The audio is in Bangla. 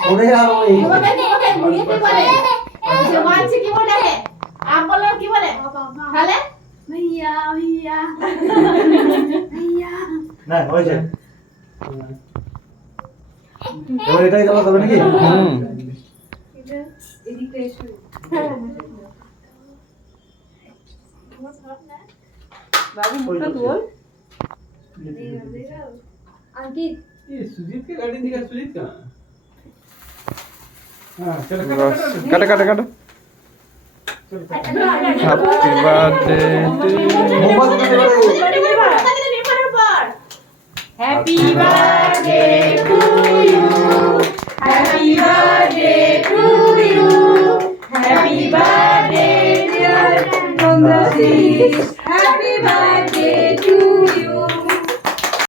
পড়ে যাবো এই কি বলে সে মানছে কি বলে আপ বলো কি বলে তাহলে ভাইয়া ভাইয়া ভাইয়া না হয়েছে এবার এটাই দেওয়া যাবে নাকি এদিকে এসো बाबू मुट्ठा तोल अंकित ये सुजीत की गाड़ी दिखा सुजीत का हां चलो काट काट काट happy birthday happy birthday to you happy birthday to you happy birthday dear Nandasi happy birthday